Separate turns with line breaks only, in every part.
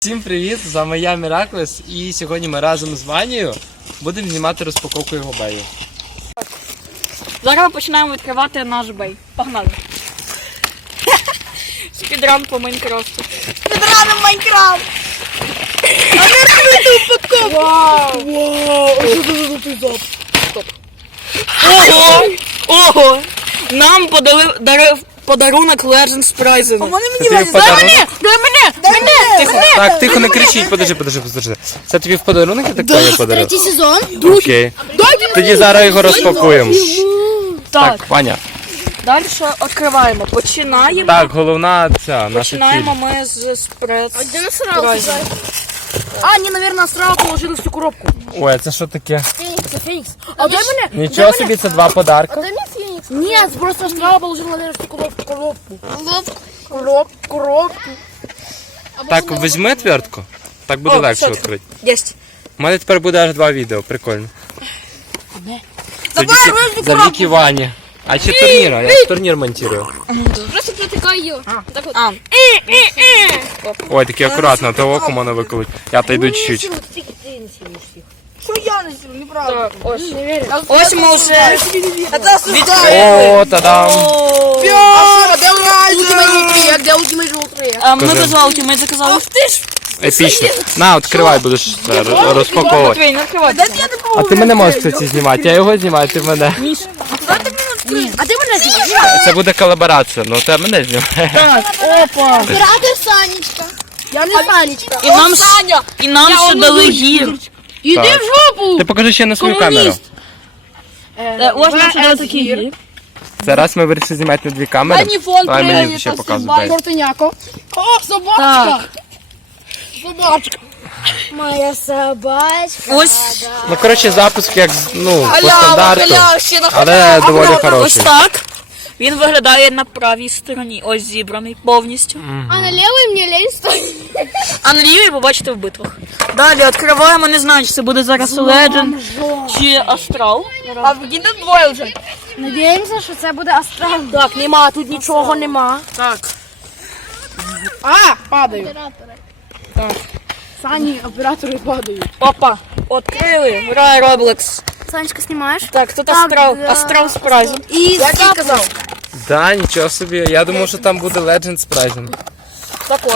Всім привіт! З вами я, Міраклес, і сьогодні ми разом з Ванією будемо знімати розпаковку його бею.
Зараз ми починаємо відкривати наш бей. Погнали! Спідран по Майнкрафту.
Спідраном Майнкрафт! А не розкрити упаковку!
Вау!
Вау!
Стоп! Ого! Ого! Нам дарив подарунок Legends Prize.
А вони
Це
мені
тобі в
дай
подарунок?
мене! Дай мене!
Тихо!
Так, тихо, не кричіть, подожди. Це тобі в подарунок, я так понял, подарунок?
Третій сезон.
Окей. Тоді зараз його розпакуємо.
Так,
Так, Ваня.
далі відкриваємо. Починаємо.
Так, головна ця, наша
Починаємо
фільм.
ми з спред.
Де насрал? А, ні, наверное, астрал положили в цю коробку.
Ой, а це що таке?
Це Фенікс. А дай мене!
Нічого собі, це два подарка.
Дай мені Фенікс. Ні, це просто астрал положили, наверное, в цю коробку.
Так, візьми твертку. Так буде легше
все.
відкрити.
Єсть.
У мене тепер буде аж два відео, прикольно.
Давай, розбив
Завдяки Вані. А ще турнір, я турнір монтирую.
Просто протикаю. Так от.
А,
Ой, таки акуратно, то око можна виколоть. Я отойду чуть-чуть.
Що я не сілю, неправда.
так, ось. Ось ми вже
Це осуждаю.
О, та-дам!
А де Ультимейт? Де Ультимейт Ультимейт?
А ми без Ultimate заказали.
Ах ти ж!
Епічно. На, відкривай, будеш це розпаковувати.
Матвій, не відкривай.
Дай я не
А ти мене можеш, кстати, знімати, я його знімаю, ти мене.
А ти мене знімаєш?
Це буде колаборація, ну ти мене знімає.
Так, опа.
Ради Санечка. Я не Санечка.
І нам ще дали гір.
Іди
Так.
в жопу!
Ти покажи ще на свою камеру.
Ось нам ще дали такі гір.
Зараз ми вирішили знімати на дві камери.
Айфон
Давай мені ще показуй.
Кортеняко. О, собачка!
Так,
Собачка.
Моя собачка.
ось,
Ну, коротше, запуск як, ну, по
Халява,
стандарту,
халява, ще на
але доволі
ось
хороший.
так. Він виглядає на правій стороні. Ось зібраний повністю.
А на левой мне лень стоит.
А на лівій побачите в битвах. Далі відкриваємо, не знаю, чи це буде зараз Legend чи Астрал.
А вгідно двоє вже.
Надіємося, що це буде астрал.
Так, нема, тут нічого нема.
Так.
А, падаю. Так. Сані, оператори падають.
Опа, відкрили. Грає Roblox.
Санечка, знімаєш?
Так, тут Астрал.
да.
Астрал з прайзом.
І як я казав.
Да, нічого собі. Я думав, що там буде Legend з прайзом.
Також.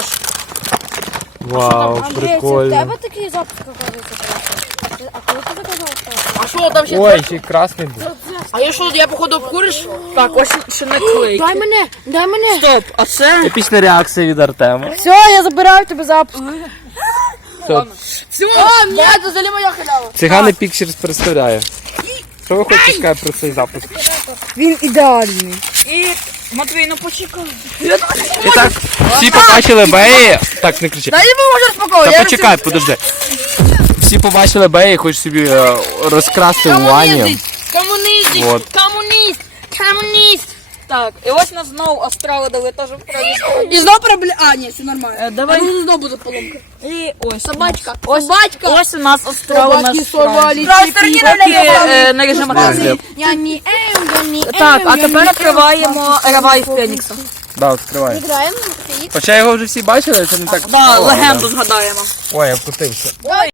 Вау, прикольно.
такий запуск оказується просто. А коли ти заказав?
А що там ще?
Ой, ще й красний був.
А я що, я походу обкуриш?
Так, ось ще наклейки.
Дай мене.
Стоп, а це?
Епічна реакція від Артема.
Все, я забираю тебе запуск.
Все,
Все, о, ні, це взагалі моя халява.
Цигани Пікчерс представляє. Що ви хочете сказати про цей запуск?
Він ідеальний.
І, Матвій, ну почекай.
І так, всі побачили беї. Так, не кричи.
Дай я не можу розпаковувати.
Та
я
почекай, подожди. Всі побачили беї, хочуть собі розкрасти Ваню.
Комуніст,
Вот.
комуніст.
Так, і ось нас знову Астрали дали теж в правій стороні.
І знов проблема. А, ні, все нормально.
Давай.
Ну, знов буде поломка.
І ось.
Собачка.
Ось,
Собачка.
ось у нас Астрали на
Собачки
справі.
сорвали.
Поки не режим
Зліп.
Я не
Так, а тепер відкриваємо Ревайв Фенікса.
Да, відкривай.
Граємо.
Хоча його вже всі бачили, це не так.
Да,
О,
легенду згадаємо.
Ой, я вкутився.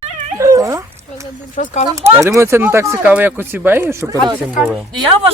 Що скажеш?
Я думаю, це не так цікаво, як оці беї, що перед цим були.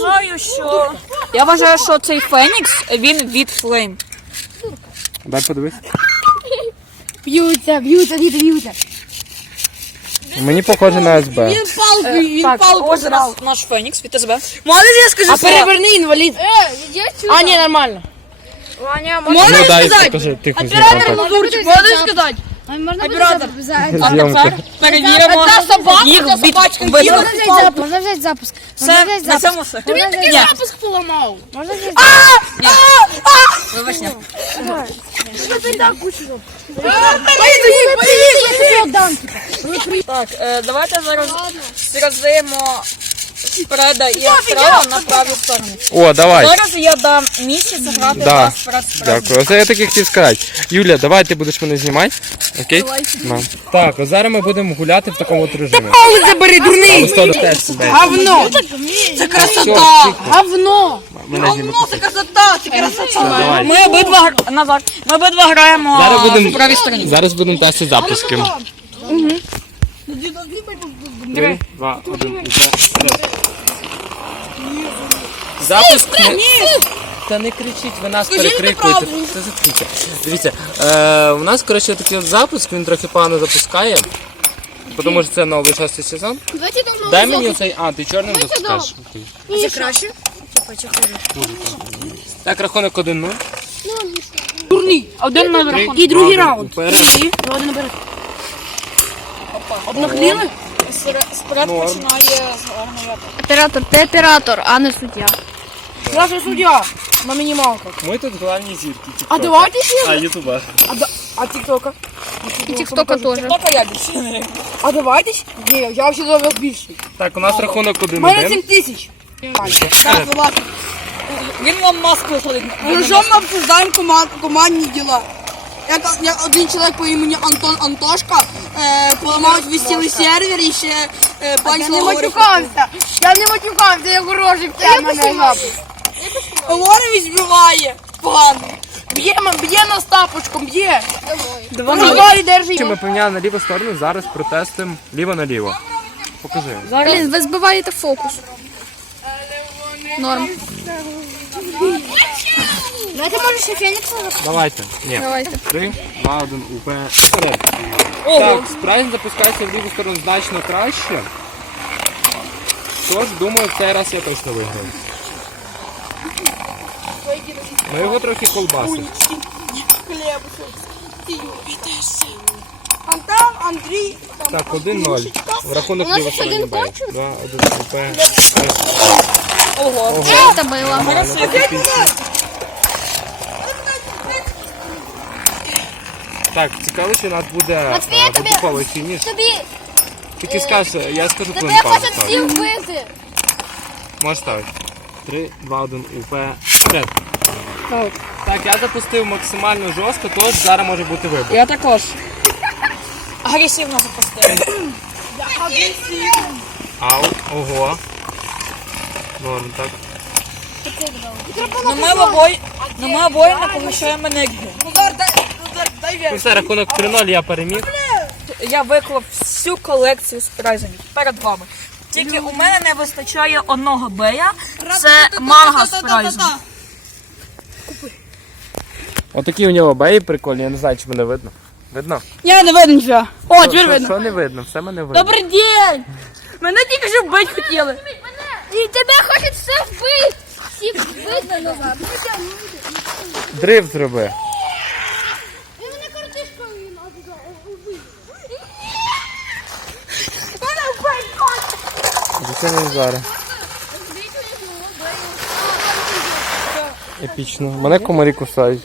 Я вважаю, що цей Фенікс, він від Флейм.
Дай подивись.
Б'ються, б'ються.
Мені похоже на СБ.
Він палкою,
Так,
палкою
ось у
брав.
нас наш Фенікс від СБ.
Можеш я скажу? А переверни інвалід.
Я
А, ні, нормально.
Ваня,
Ну
Можеш
дай,
сказати?
покажи, тихо
Оператор
знімай.
Мазурчик, можеш сказати?
можна
Оператор.
А
Зйомка.
тепер перевіримо
Це собака,
їх
це
від
собачка.
битви.
Можна взяти запуск.
Все, на цьому все.
Можна взяти
Ні,
Запуск поламав.
Можна взяти
вибачте. Так, давайте зараз роздаємо спреда і Астрала на правій стороні.
О, давай.
Зараз я дам місяць грати
Да.
на спред.
Дякую. Оце я таки хотів сказати. Юля, давай ти будеш мене знімати. Окей? На. Так, ось зараз ми будемо гуляти в такому от режимі.
Паузу забери, дурний.
Ось то теж себе.
Говно. Це красота.
Все,
Говно.
мене зніме.
Це красота, це красота.
Давай.
Ми обидва Назар. Ми обидва граємо
Зараз
в
будемо
правій стороні.
зараз будемо тестити запуски. 3, 2, 1, вперед. Запуск. Та не кричіть, ви нас перекрикуєте. Це заткніться. Дивіться, у нас, коротше, такий от запуск, він трохи погано запускає. Тому що це новий шостий сезон.
Давайте давно.
Дай мені оцей, ти чорним запускаєш. Окей.
Це краще?
Так, рахунок 1-0.
Дурний.
Один на
3,
рахунок.
І другий раунд.
Вперед.
Один наперед. Обнагліли?
Сперед починає
Оператор, ти оператор, а не суддя.
Наша суддя на мінімалках.
Ми тут головні зірки.
А давайте ще.
Ютуба.
А тіктока?
І тіктока теж.
Тільки я більше.
А давайте ще? Ні, я взагалі за вас більший.
Так, у нас рахунок
У мене 7
1-1.
тисяч. Так, ну ладно.
Він вам маску ходить.
Ну що ми обсуждаємо командні діла? Як один чоловік по імені Антон Антошка поламав весь цілий сервер і ще пані
Я не матюкався, я хороший в мене.
Говорить збиває. Погано. Б'є нас тапочком, б'є.
Давай.
Держи.
Ми поміняли на ліву сторону, зараз протестуємо ліво на ліво. Покажи.
Блін, ви збиваєте фокус. Норм. Давайте, може, ще Фенікса?
Давайте. Ні.
Давайте.
3, 2, 1, вперед. Так, спрайс запускається в ліву сторону значно краще. Тож, думаю, в цей раз я точно виграю. Ми його трохи колбасимо.
Антон, Андрій.
Так, 1-0. В рахунок
У нас
ліва
ще
сторони
один
бей.
кончився?
2, 1, вперед.
Ого.
Це було.
Так, цікаво, що у нас буде
Матвій, я тобі-
вибуховий фініш.
Тобі,
Тільки скажеш, я скажу, коли
тебе
не паузу
хочуть всі
ставити.
вбити.
Можеш ставити. 3, 2, 1, вперед. Так, я запустив максимально жорстко, тож зараз може бути вибух.
Я також. Агресивно запустив.
Ау, ого. Норм, так.
Но ми обоє не получаємо енергію.
Дай
Ну все, рахунок 3-0, я переміг.
Я виклав всю колекцію спрайзів перед вами. Тільки у мене не вистачає одного бея. Це манга спрайзу.
Отакі у нього беї прикольні, я не знаю, чи мене видно. Видно?
Я не видно нічого. О, тепер видно.
Що не видно? Все мене видно.
Добрий день! Мене тільки що вбити хотіли.
І тебе хочуть все вбити. Всіх вбити назад.
Дрифт зроби.
І мене картишкою убив.
Звичайно, зараз. Епічно. Мене комарі кусають.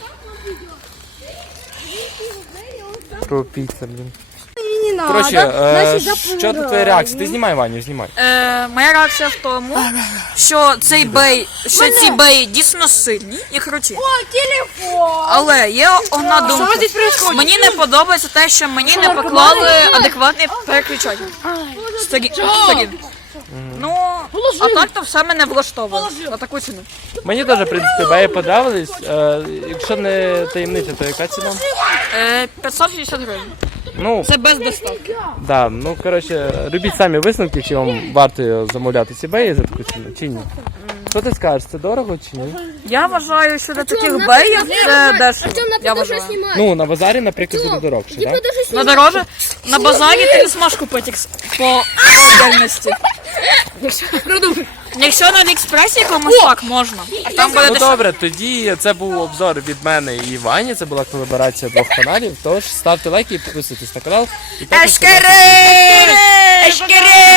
Пропійця, блін. Коротше, що тут твоя реакція? Ти знімай, Ваню, знімай.
Моя реакція в тому, що цей бей, що ці беї дійсно сильні і круті. Але є одна думка. Мені не подобається те, що мені не поклали адекватний переключатель. Сторін. Ну, а так то все мене влаштовує. На таку ціну.
Мені теж, в принципі, беї подобались. Якщо не таємниця, то яка ціна?
560 гривень.
Ну,
Це без доставки.
да, ну, коротше, робіть самі висновки, чи вам варто замовляти ці беї за таку ціну, чи ні. Що ти скажеш, це дорого чи ні?
Я вважаю, що для таких беїв це дешево. Я вважаю.
Ну, на базарі, наприклад, буде дорогше, так?
На дороже, на базарі ти не зможеш купити по дальності. Якщо на Аліекспресі якомусь так можна. Там буде
Ну
дешево.
добре, тоді це був обзор від мене і Вані, це була колаборація двох каналів, тож ставте лайки і підписуйтесь на канал. І також
Ешкери! Ешкери!